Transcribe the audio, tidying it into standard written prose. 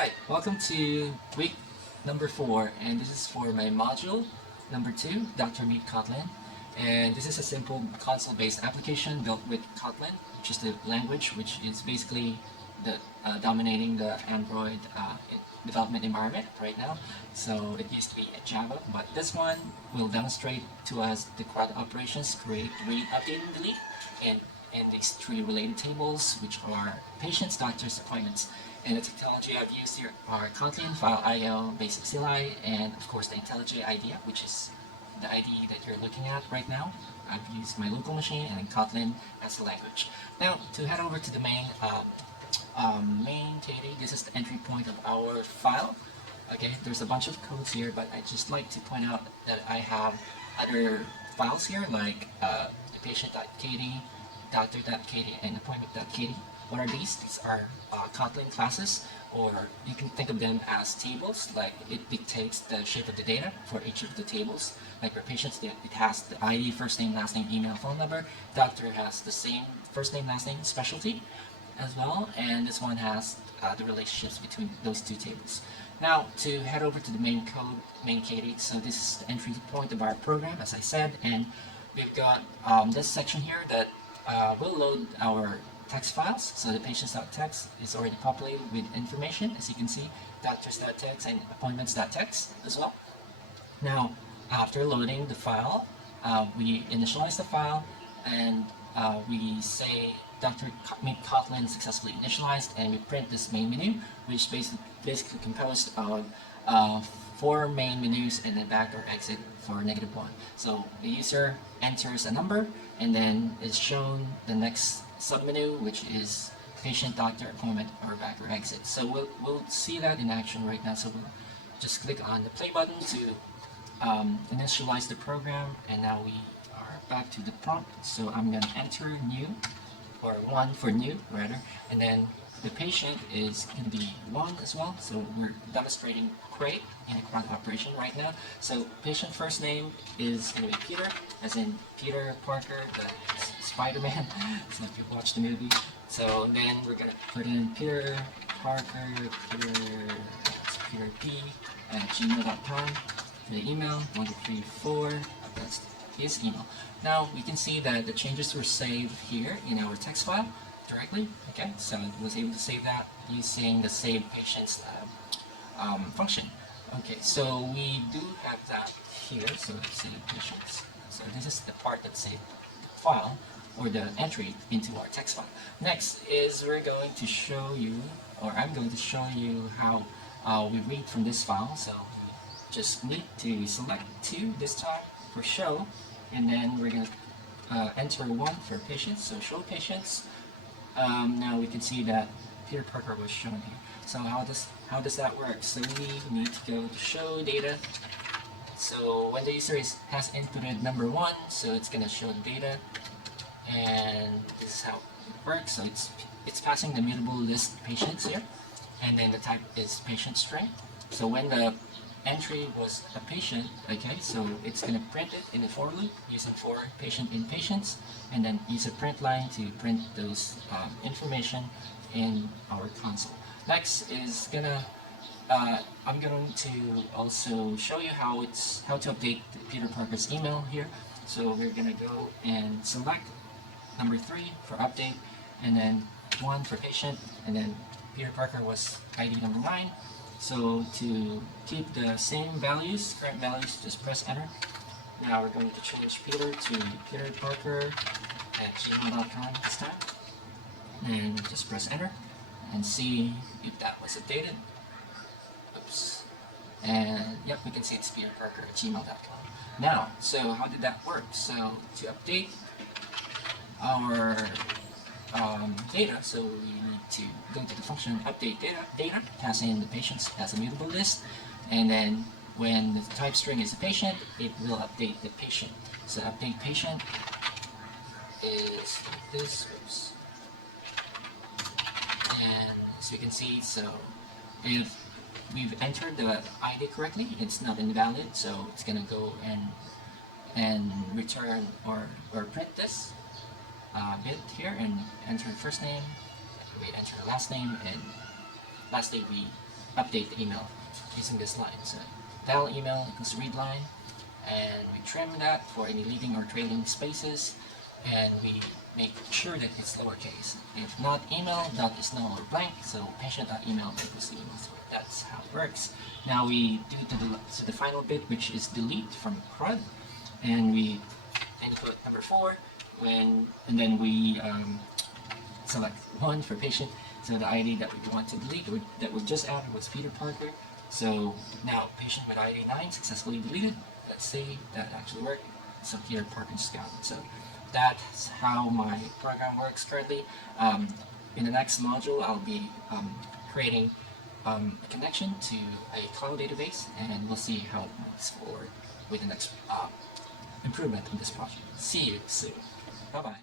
Hi, welcome to week number 4, and this is for my module number 2, DrMeetKotlin. And this is a simple console-based application built with Kotlin, which is the language which is basically dominating the Android development environment right now. So it used to be a Java, but this one will demonstrate to us the CRUD operations: create, read, update, and delete, and these 3 related tables, which are patients, doctors, appointments. And the technology I've used here are Kotlin, File IO, Basic CLI, and of course the IntelliJ IDEA, which is the IDE that you're looking at right now. I've used my local machine and Kotlin as the language. Now, to head over to the main KD, this is the entry point of our file. Okay, there's a bunch of codes here, but I just like to point out that I have other files here, like the patient.kd, doctor.kd, and appointment.kd. What are these? These are Kotlin classes, or you can think of them as tables. Like it dictates the shape of the data for each of the tables. Like for patients, it has the ID, first name, last name, email, phone number. Doctor has the same first name, last name, specialty as well, and this one has the relationships between those 2 tables. Now, to head over to the main code, main KD, so this is the entry point of our program, as I said, and we've got this section here that will load our text files. So the patients.txt is already populated with information, as you can see, doctors.txt and appointments.txt as well. Now, after loading the file, we initialize the file, and we say DrMeetKotlin successfully initialized, and we print this main menu, which is basically composed of 4 main menus and then backdoor exit for -1. So the user enters a number, and then it's shown the next submenu, which is patient, doctor, appointment, or backdoor exit. So we'll see that in action right now. So we'll just click on the play button to initialize the program, and now we are back to the prompt. So I'm going to enter new, or 1 for new rather, and then the patient is going to be 1 as well. So we're demonstrating create in a CRUD operation right now. So patient first name is going to be Peter, as in Peter Parker, the Spider-Man. So if you watch the movie. So then we're going to put in Peter Parker, Peter P at gmail.com. The email 1234, that's his email. Now we can see that the changes were saved here in our text file directly. Okay, so it was able to save that using the save patients function. Okay, so we do have that here. So save patients. So this is the part that saved the file or the entry into our text file. Next is we're going to show you, or I'm going to show you how we read from this file. So we just need to select 2 this time for show, and then we're going to enter 1 for patients. So show patients. Now we can see that Peter Parker was shown here. So how does that work? So we need to go to show data. So when the user has inputted number 1, so it's going to show the data, and this is how it works. So it's passing the mutable list patients here, and then the type is patient string. So when the entry was a patient, okay, so it's going to print it in a for loop using for patient in patients, and then use a print line to print those information in our console. Next is I'm going to also show you how to update Peter Parker's email here. So we're going to go and select number 3 for update, and then 1 for patient, and then Peter Parker was ID number 9. So to keep the same values, current values, just press enter. Now we're going to change Peter to Peter Parker at gmail.com this time, and just press enter and see if that was updated. Oops. And yep, we can see it's Peter Parker at gmail.com. Now, so how did that work? So to update our data, so we need to go to the function update data, pass in the patients as a mutable list, and then when the type string is a patient, it will update the patient. So update patient is like this. Oops. And as you can see, so if we've entered the ID correctly, it's not invalid, so it's gonna go and return or print this bit here and enter the first name, we enter the last name, and lastly we update the email using this line. So dial email equals read line, and we trim that for any leading or trailing spaces, and we make sure that it's lowercase. If not email, dot is null or blank, so patient.email equals email. So that's how it works. Now we do to the final bit, which is delete from CRUD, and we input number 4, and then we select 1 for patient. So the ID that we want to delete, that we just added, was Peter Parker. So now patient with ID 9 successfully deleted. Let's see that actually worked. So Peter Parker Scout. So that's how my program works currently. In the next module, I'll be creating a connection to a cloud database, and we'll see how it moves forward with the next improvement in this project. See you soon. Bye-bye.